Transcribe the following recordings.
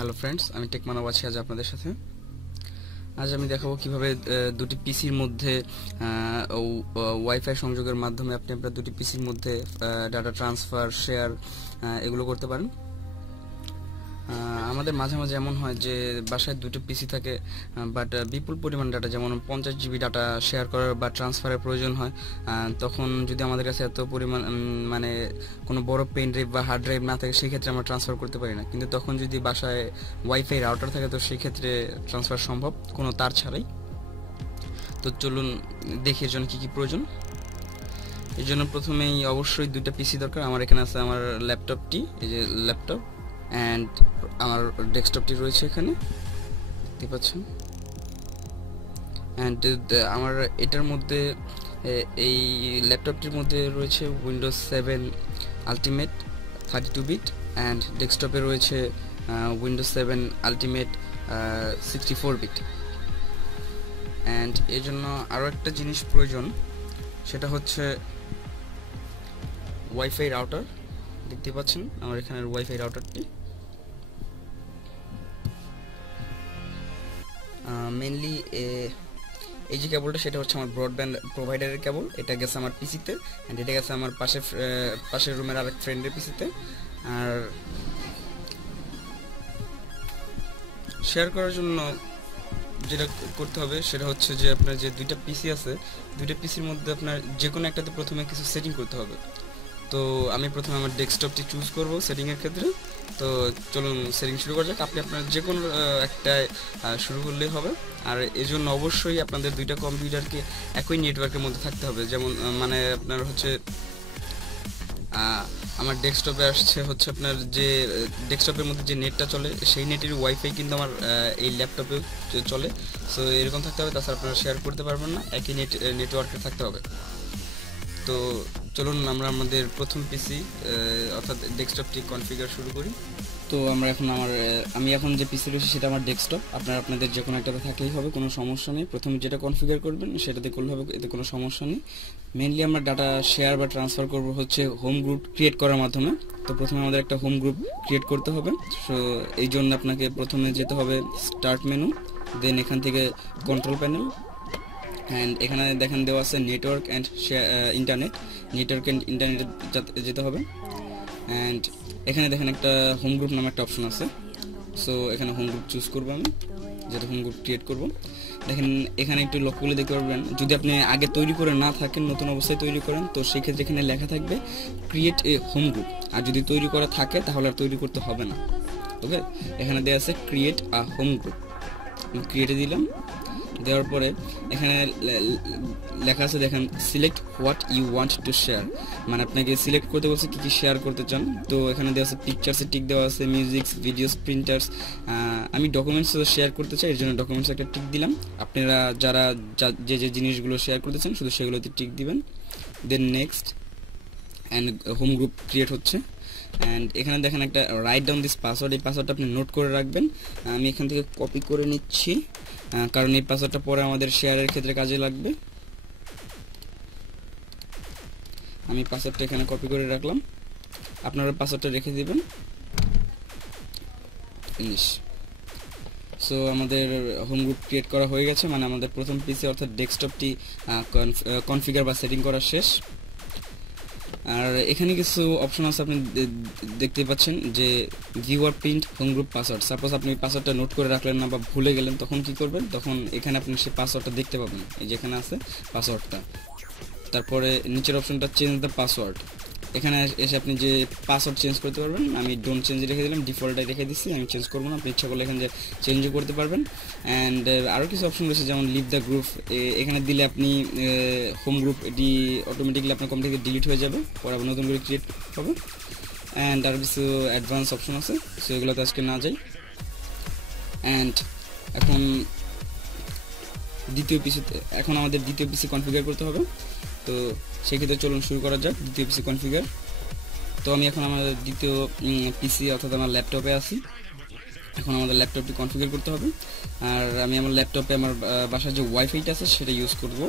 Hello friends, আমি take মানব আছি আজ আপনাদের সাথে। আজ আমি দেখাবো কিভাবে দুটি পিসির মধ্যে ওয়াইফাই সংযোগের মাধ্যমে আপনি আপনার দুটি পিসির মধ্যে ডাটা ট্রান্সফার, শেয়ার এগুলো করতে পারেন। আমাদের মাঝে মাঝে এমন হয় যে বাসায় দুটো পিসি থাকে, বাট বিপুল পরিমাণ ডাটা, যেমন 50 জিবি ডাটা শেয়ার করার বা ট্রান্সফারের প্রয়োজন হয়। তখন যদি আমাদের কাছে এত পরিমাণ মানে কোনো বড় পেন ড্রাইভ বা হার্ড ড্রাইভ না থাকে, সেই ক্ষেত্রে আমরা ট্রান্সফার করতে পারি না। কিন্তু তখন যদি বাসায় ওয়াইফাই রাউটার থাকে, তো সেই ক্ষেত্রে ট্রান্সফার সম্ভব কোনো তার ছাড়াই। তো চলুন দেখি এর জন্য কী কী প্রয়োজন। এর জন্য প্রথমেই অবশ্যই দুইটা পিসি দরকার। আমার এখানে আছে আমার ল্যাপটপটি, এই যে ল্যাপটপ, অ্যান্ড আমার ডেস্কটপটি রয়েছে এখানে, দেখতে পাচ্ছেন। অ্যান্ড আমার এটার মধ্যে, এই ল্যাপটপটির মধ্যে রয়েছে উইন্ডোজ 7 আলটিমেট 32 বিট, অ্যান্ড ডেস্কটপে রয়েছে উইন্ডোজ 7 আলটিমেট 64 বিট। অ্যান্ড এর জন্য আরও একটা জিনিস প্রয়োজন, সেটা হচ্ছে ওয়াইফাই রাউটার। দেখতে পাচ্ছেন আমার এখানের ওয়াইফাই রাউটারটি। মেনলি এই যে কেবলটা, সেটা হচ্ছে আমার ব্রডব্যান্ড প্রোভাইডারের কেবল। এটা গেছে আমার পিসিতে, অ্যান্ড এটা গেছে আমার পাশের রুমের আরেক ফ্রেন্ডের পিসিতে। আর শেয়ার করার জন্য যেটা করতে হবে সেটা হচ্ছে যে আপনার যে দুইটা পিসি আছে, দুইটা পিসির মধ্যে আপনার যে কোনো একটাতে প্রথমে কিছু সেটিং করতে হবে। তো আমি প্রথমে আমার ডেস্কটপটি চুজ করব সেটিংয়ের ক্ষেত্রে। তো চলুন সেটিং শুরু করা যাক। আপনি আপনার যে কোনো একটায় শুরু করলেই হবে। আর এই জন্য অবশ্যই আপনাদের দুইটা কম্পিউটারকে একই নেটওয়ার্কের মধ্যে থাকতে হবে। যেমন মানে আপনার হচ্ছে আমার ডেস্কটপে আসছে হচ্ছে আপনার যে ডেস্কটপের মধ্যে যে নেটটা চলে, সেই নেটের ওয়াইফাই কিন্তু আমার এই ল্যাপটপেও চলে। সো এরকম থাকতে হবে, তাছাড়া আপনারা শেয়ার করতে পারবেন না, একই নেটওয়ার্কে থাকতে হবে। তো চলুন আমরা আমাদের প্রথম পিসি অর্থাৎ ডেস্কটপটি কনফিগার শুরু করি। তো আমি এখন যে পিসি রয়েছে সেটা আমার ডেস্কটপ। আপনাদের যে কোনো একটাতে থাকলেই হবে, কোনো সমস্যা নেই। প্রথমে যেটা কনফিগার করবেন সেটাতে করলে হবে, এতে কোনো সমস্যা নেই। মেনলি আমরা ডাটা শেয়ার বা ট্রান্সফার করব হচ্ছে হোম গ্রুপ ক্রিয়েট করার মাধ্যমে। তো প্রথমে আমাদের একটা হোম গ্রুপ ক্রিয়েট করতে হবে। সো এই জন্য আপনাকে প্রথমে যেতে হবে স্টার্ট মেনু, দেন এখান থেকে কন্ট্রোল প্যানেল, অ্যান্ড এখানে দেখেন দেওয়া আছে network and internet. Network and ইন্টারনেটে যেতে হবে। অ্যান্ড এখানে দেখেন একটা হোম গ্রুপ নামে একটা অপশন আছে। সো এখানে হোম গ্রুপ চুজ করবো আমি, যেটা হোম গ্রুপ ক্রিয়েট করব। দেখেন এখানে একটু লক্ষ্য করলে দেখতে পারবেন, যদি আপনি আগে তৈরি করে না থাকেন, নতুন অবস্থায় তৈরি করেন, তো সেই ক্ষেত্রে এখানে লেখা থাকবে ক্রিয়েট এ হোম গ্রুপ। আর যদি তৈরি করা থাকে তাহলে আর তৈরি করতে হবে না। ওকে, এখানে দেওয়া আছে ক্রিয়েট আ হোম গ্রুপ, ক্রিয়েটে দিলাম। দেওয়ার পরে এখানে লেখা আছে দেখেন select what you want to share, মানে আপনাকে সিলেক্ট করতে বলছে কী কী শেয়ার করতে চান। তো এখানে দেওয়া আছে পিকচার্সে টিক দেওয়া আছে, মিউজিক্স, ভিডিওস, প্রিন্টার্স। আমি ডকুমেন্টস শেয়ার করতে চাই, এর জন্য ডকুমেন্টস একটা টিক দিলাম। আপনারা যারা যে যে জিনিসগুলো শেয়ার করতে চান শুধু সেগুলোতে টিক দিবেন। Then next, and home group create হচ্ছে। অ্যান্ড এখানে দেখেন একটা রাইট ডাউন দিস পাসওয়ার্ড, এই পাসওয়ার্ডটা আপনি নোট করে রাখবেন। আমি এখান থেকে কপি করে নিচ্ছি, কারণ এই পাসওয়ার্ডটা পরে আমাদের শেয়ারের ক্ষেত্রে কাজে লাগবে। আমি পাসওয়ার্ডটা এখানে কপি করে রাখলাম, আপনারা পাসওয়ার্ডটা রেখে দিবেন। ফিনিশ। সো আমাদের হোম গ্রুপ ক্রিয়েট করা হয়ে গেছে, মানে আমাদের প্রথম পিসি অর্থাৎ ডেস্কটপটি কনফিগার বা সেটিং করা শেষ। আর এখানে কিছু অপশন আছে, আপনি দেখতে পাচ্ছেন যে ভিউ আর print home group password. Suppose আপনি পাসওয়ার্ডটা নোট করে রাখলেন না বা ভুলে গেলেন, তখন কি করবেন, তখন এখানে আপনি সেই পাসওয়ার্ডটা দেখতে পাবেন, এই যেখানে আছে পাসওয়ার্ডটা। তারপরে নিচের অপশনটা চেঞ্জ দ্য পাসওয়ার্ড, এখানে এসে আপনি যে পাসওয়ার্ড চেঞ্জ করতে পারবেন। আমি ডোন্ট চেঞ্জ রেখে দিলাম, ডিফল্টে রেখে দিচ্ছি, আমি চেঞ্জ করবো না। আপনি ইচ্ছা করলে এখানে যে চেঞ্জও করতে পারবেন। অ্যান্ড আরও কিছু অপশন রয়েছে, যেমন লিভ দ্য গ্রুপ, এখানে দিলে আপনি হোম গ্রুপ এটি অটোমেটিকলি আপনার কম্পিউটার থেকে ডিলিট হয়ে যাবে, পরে আবার নতুন করে ক্রিয়েট হবে। অ্যান্ড আরও কিছু অ্যাডভান্স অপশন আছে, সো এগুলোতে আজকে না যাই। অ্যান্ড এখন আমাদের দ্বিতীয় পিসি কনফিগার করতে হবে। তো সেক্ষেত্রে চলুন শুরু করা যাক দ্বিতীয় পিসি কনফিগার। তো আমি এখন আমাদের দ্বিতীয় পিসি অর্থাৎ আমার ল্যাপটপে আছি। এখন আমাদের ল্যাপটপটি কনফিগার করতে হবে। আর আমি আমার ল্যাপটপে আমার বাসার যে ওয়াইফাইটা আছে সেটা ইউজ করব।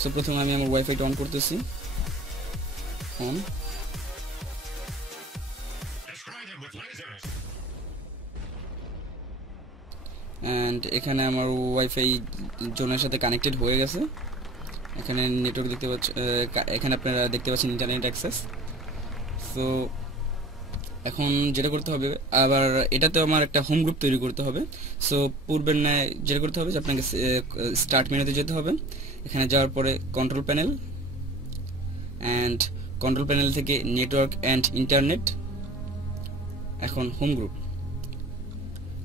সো প্রথমে আমি আমার ওয়াইফাইটা অন করতেছি, অন। অ্যান্ড এখানে আমার ওয়াইফাই জোনের সাথে কানেক্টেড হয়ে গেছে। এখানে নেটওয়ার্ক দেখতে পাচ্ছেন, এখানে আপনারা দেখতে পাচ্ছেন ইন্টারনেট অ্যাক্সেস। সো এখন যেটা করতে হবে, আবার এটাতে আমার একটা হোম গ্রুপ তৈরি করতে হবে। সো পূর্বের ন্যায় যেটা করতে হবে যে আপনাকে স্টার্ট মেনুতে যেতে হবে। এখানে যাওয়ার পরে control panel, and control panel থেকে নেটওয়ার্ক অ্যান্ড ইন্টারনেট, এখন হোম গ্রুপ।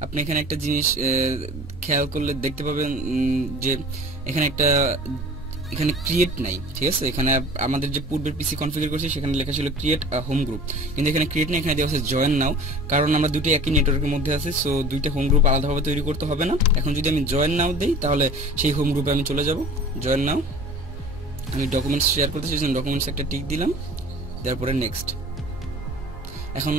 আপনি এখানে একটা জিনিস খেয়াল করলে দেখতে পাবেন যে এখানে ক্রিয়েট নাই, ঠিক আছে। এখানে আমাদের যে পূর্বের পিসি কনফিগার করছি সেখানে লেখা ছিল ক্রিয়েট হোম গ্রুপ, কিন্তু এখানে ক্রিয়েট নেই, এখানে দেওয়া আছে জয়েন নাও। কারণ আমরা দুটো একই নেটওয়ার্কের মধ্যে আছে, সো দুইটা হোম গ্রুপ আলাদাভাবে তৈরি করতে হবে না। এখন যদি আমি জয়েন নাও দিই তাহলে সেই হোম গ্রুপে আমি চলে যাব। জয়েন নাও, আমি ডকুমেন্টস শেয়ার করতে চাইছি, ডকুমেন্টস একটা টিক দিলাম, তারপরে নেক্সট। এখন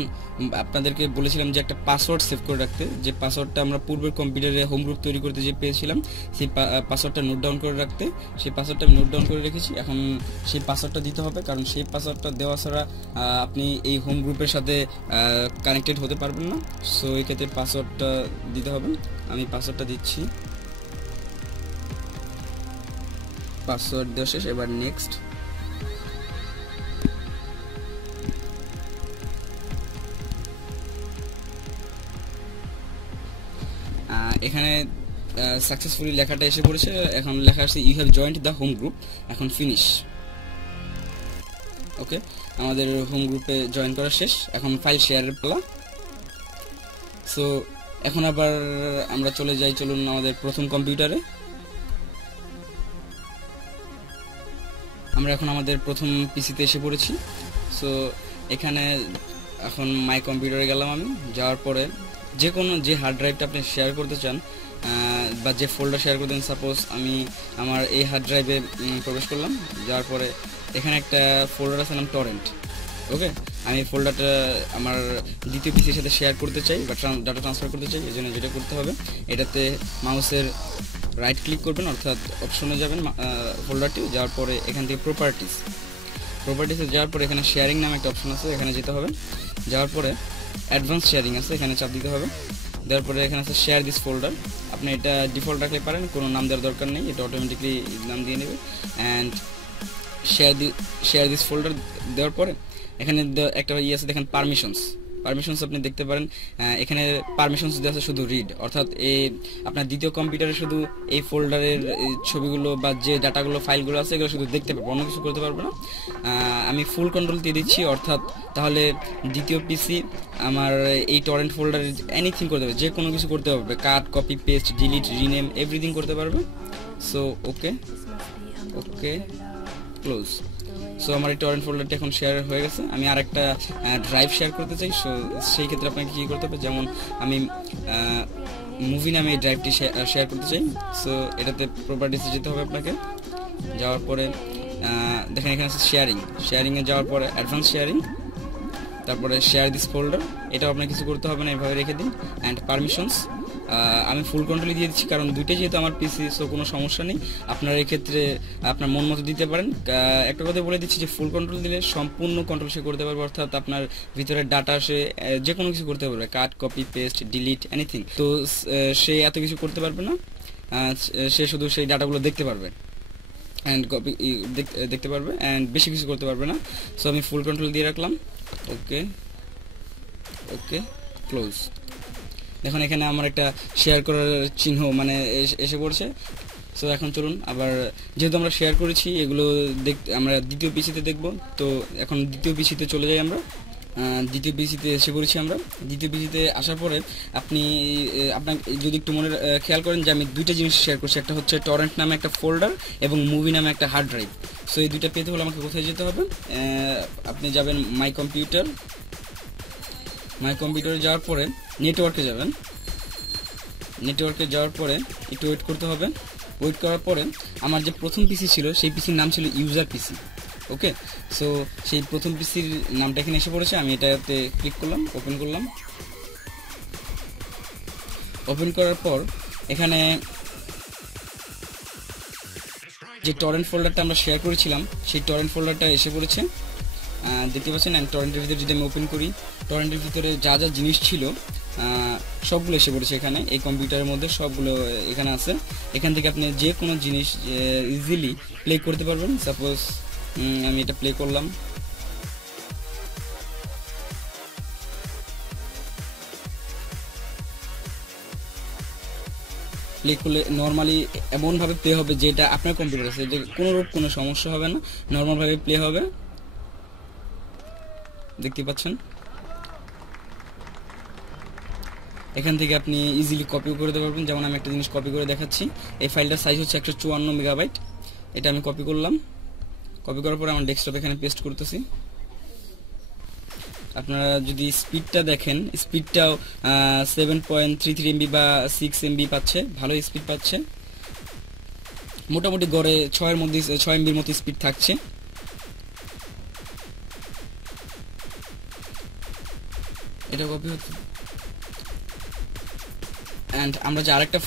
আপনাদেরকে বলেছিলাম যে একটা পাসওয়ার্ড সেভ করে রাখতে, যে পাসওয়ার্ডটা আমরা পূর্বের কম্পিউটারে হোম গ্রুপ তৈরি করতে যে পেয়েছিলাম সেই পাসওয়ার্ডটা নোট ডাউন করে রাখতে। সেই পাসওয়ার্ডটা আমি নোট ডাউন করে রেখেছি। এখন সেই পাসওয়ার্ডটা দিতে হবে, কারণ সেই পাসওয়ার্ডটা দেওয়া ছাড়া আপনি এই হোম গ্রুপের সাথে কানেক্টেড হতে পারবেন না। সো এই ক্ষেত্রে পাসওয়ার্ডটা দিতে হবে। আমি পাসওয়ার্ডটা দিচ্ছি, পাসওয়ার্ড দেওয়া শেষ, এবার নেক্সট। এখানে সাকসেসফুলি লেখাটা এসে পড়েছে। এখন লেখা আসছে you have joined the home group. এখন ফিনিশ। ওকে, আমাদের হোম গ্রুপে জয়েন করা শেষ। এখন ফাইল শেয়ারের পালা। সো এখন আবার আমরা চলে যাই, চলুন আমাদের প্রথম কম্পিউটারে। আমরা এখন আমাদের প্রথম পিসিতে এসে পড়েছি। সো এখানে এখন মাই কম্পিউটারে গেলাম আমি। যাওয়ার পরে যে হার্ড ড্রাইভটা আপনি শেয়ার করতে চান বা যে ফোল্ডার শেয়ার করতেন, সাপোজ আমি আমার এই হার্ড ড্রাইভে প্রবেশ করলাম। যাওয়ার পরে এখানে একটা ফোল্ডার আছে নাম টরেন্ট। ওকে, আমি ফোল্ডারটা আমার দ্বিতীয় পিসির সাথে শেয়ার করতে চাই বা ডাটা ট্রান্সফার করতে চাই। এই জন্য যেটা করতে হবে, এটাতে মাউসের রাইট ক্লিক করবেন, অর্থাৎ অপশনে যাবেন ফোল্ডারটি। যাওয়ার পরে এখান থেকে প্রপার্টিসে যাওয়ার পরে এখানে শেয়ারিং নামে একটা অপশন আছে, এখানে যেতে হবে। যাওয়ার পরে অ্যাডভান্স শেয়ারিং আছে, এখানে চাপ দিতে হবে। দেওয়ার পরে এখানে আছে শেয়ার দিস ফোল্ডার। আপনি এটা ডিফল্ট রাখলে পারেন, কোনো নাম দেওয়ার দরকার নেই, এটা অটোমেটিকলি নাম দিয়ে নেবে। অ্যান্ড শেয়ার দিস ফোল্ডার দেওয়ার পরে এখানে একটা আছে, দেখেন পারমিশনস আপনি দেখতে পারেন। এখানে পারমিশনস দেওয়া আছে শুধু রিড, অর্থাৎ আপনার দ্বিতীয় কম্পিউটারে শুধু এই ফোল্ডারের ছবিগুলো বা যে ডাটাগুলো ফাইলগুলো আছে এগুলো শুধু দেখতে পারবো, অন্য কিছু করতে পারবো না। আমি ফুল কন্ট্রোল দিয়ে দিচ্ছি, অর্থাৎ তাহলে দ্বিতীয় পিসি আমার এই টরেন্ট ফোল্ডারে এনিথিং করতে পারবে, যে কোনো কিছু করতে পারবে, cut, copy, paste, delete, rename, everything করতে পারবে। So okay, close. সো আমার এই টরেন্ট ফোল্ডারটি এখন শেয়ার হয়ে গেছে। আমি আরেকটা ড্রাইভ শেয়ার করতে চাই, সো সেই ক্ষেত্রে আপনাকে কী করতে হবে, যেমন আমি মুভি নামে এই ড্রাইভটি শেয়ার করতে চাই। সো এটাতে প্রপার্টিসে যেতে হবে আপনাকে। যাওয়ার পরে দেখেন এখানে আছে শেয়ারিংয়ে যাওয়ার পরে অ্যাডভান্স শেয়ারিং, তারপরে শেয়ার দিস ফোল্ডার। এটাও আপনার কিছু করতে হবে না, এভাবে রেখে দিন। অ্যান্ড পারমিশনস আমি ফুল কন্ট্রোলে দিয়ে দিচ্ছি, কারণ দুইটাই যেহেতু আমার পিসি, সো কোনো সমস্যা নেই। আপনার এক্ষেত্রে আপনার মন মতো দিতে পারেন। একটা কথা বলে দিচ্ছি যে ফুল কন্ট্রোল দিলে সম্পূর্ণ কন্ট্রোল সে করতে পারবে, অর্থাৎ আপনার ভিতরে ডাটা সে যে কোনো কিছু করতে পারবে, cut, copy, paste, delete, anything. তো সে এত কিছু করতে পারবে না, সে শুধু সেই ডাটাগুলো দেখতে পারবে অ্যান্ড কপি দেখতে পারবে, অ্যান্ড বেশি কিছু করতে পারবে না। সো আমি ফুল কন্ট্রোল দিয়ে রাখলাম। ওকে, ক্লোজ। দেখুন এখানে আমার একটা শেয়ার করার চিহ্ন মানে এসে পড়ছে। সো এখন চলুন আবার, যেহেতু আমরা শেয়ার করেছি এগুলো আমরা দ্বিতীয় পিসিতে দেখব। তো এখন দ্বিতীয় পিসিতে চলে যাই আমরা। দ্বিতীয় পিসিতে এসে পড়েছি আমরা। দ্বিতীয় পিসিতে আসার পরে আপনার যদি একটু খেয়াল করেন যে আমি দুইটা জিনিস শেয়ার করছি, একটা হচ্ছে টরেন্ট নামে একটা ফোল্ডার এবং মুভি নামে একটা হার্ড ড্রাইভ। সো এই দুইটা পেতে হলে আমাকে কোথায় যেতে হবে, আপনি যাবেন মাই কম্পিউটারে যাওয়ার পরে নেটওয়ার্কে যাবেন। নেটওয়ার্কে যাওয়ার পরে একটু ওয়েট করতে হবে। ওয়েট করার পরে আমার যে প্রথম পিসি ছিল সেই পিসির নাম ছিল ইউজার পিসি। ওকে, সো সেই প্রথম পিসির নামটা এখানে এসে পড়েছে। আমি এটাতে ক্লিক করলাম, ওপেন করলাম। ওপেন করার পর এখানে যে টরেন্ট ফোল্ডারটা আমরা শেয়ার করেছিলাম সেই টরেন্ট ফোল্ডারটা এসে পড়েছে। দেখতে পাচ্ছেন। অ্যান্ড টরেন্টের ভিতরে যদি আমি ওপেন করি, টরেন্টের ভিতরে যা যা জিনিস ছিল সবগুলো এসে পড়েছে এখানে, এই কম্পিউটারের মধ্যে সবগুলো এখানে আছে। এখান থেকে আপনি যে কোনো জিনিস ইজিলি প্লে করতে পারবেন। সাপোজ আমি এটা প্লে করলাম, প্লে করলে নর্মালি এমনভাবে প্লে হবে যেটা আপনার কম্পিউটার আছে, যে কোনোরূপ কোনো সমস্যা হবে না, নর্মালভাবে প্লে হবে। দেখতে পাচ্ছেন এখান থেকে আপনি ইজিলি কপিও করে দিতে পারবেন। যেমন আমি একটা জিনিস কপি করে দেখাচ্ছি। এই ফাইলটার সাইজ হচ্ছে 154 মেগাবাইট। এটা আমি কপি করলাম। কপি করার পরে আমার ডেস্কটপে এখানে পেস্ট করতেছি। আপনারা যদি স্পিডটা দেখেন, স্পিডটাও 7.33 MB বা 6 MB পাচ্ছে, ভালো স্পিড পাচ্ছে। মোটামুটি গড়ে 6 MBর মতো স্পিড থাকছে। এটা কপি হচ্ছে। অ্যান্ড আমরা যে আরেকটা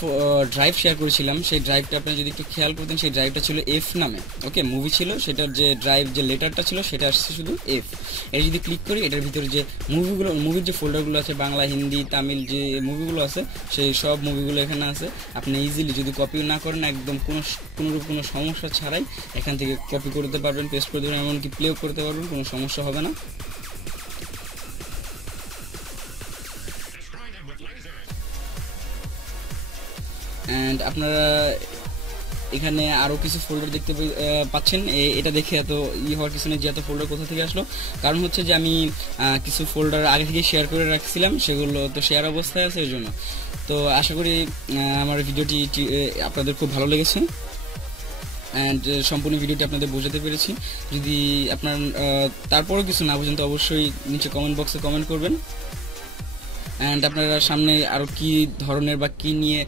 ড্রাইভ শেয়ার করেছিলাম, সেই ড্রাইভটা আপনি যদি একটু খেয়াল করতেন, সেই ড্রাইভটা ছিল এফ নামে। ওকে, মুভি ছিল, সেটার যে ড্রাইভ যে লেটারটা ছিল সেটা আসছে শুধু এফ। এটা যদি ক্লিক করি, এটার ভিতরে যে মুভির যে ফোল্ডারগুলো আছে, বাংলা, হিন্দি, তামিল যে মুভিগুলো আছে, সেই সব মুভিগুলো এখানে আছে। আপনি ইজিলি যদি কপি না করেন, একদম কোনোরূপ কোনো সমস্যা ছাড়াই এখান থেকে কপি করতে পারবেন, পেস্ট করতে পারবেন, এমনকি প্লেও করতে পারবেন, কোনো সমস্যা হবে না। অ্যান্ড আপনারা এখানে আরও কিছু ফোল্ডার দেখতে পাচ্ছেন। এটা দেখে এত হওয়ার কিছু নেই যে এত ফোল্ডার কোথা থেকে আসলো। কারণ হচ্ছে যে আমি কিছু ফোল্ডার আগে থেকে শেয়ার করে রাখছিলাম, সেগুলো তো শেয়ার অবস্থায় আছে, এর জন্য। তো আশা করি আমার ভিডিওটি আপনাদের খুব ভালো লেগেছে, অ্যান্ড সম্পূর্ণ ভিডিওটি আপনাদের বোঝাতে পেরেছি। যদি আপনার তারপরও কিছু না বুঝেন, তো অবশ্যই নিচে কমেন্ট বক্সে কমেন্ট করবেন। অ্যান্ড আপনারা সামনে আরও কী ধরনের বা কী নিয়ে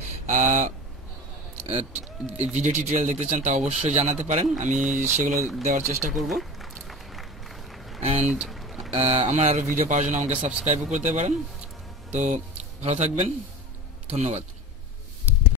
ভিডিও টিউটোরিয়াল দেখতে চান, তা অবশ্যই জানাতে পারেন, আমি সেগুলো দেওয়ার চেষ্টা করব। অ্যান্ড আমার আরও ভিডিও পাওয়ার জন্য আমাকে সাবস্ক্রাইবও করতে পারেন। তো ভালো থাকবেন, ধন্যবাদ।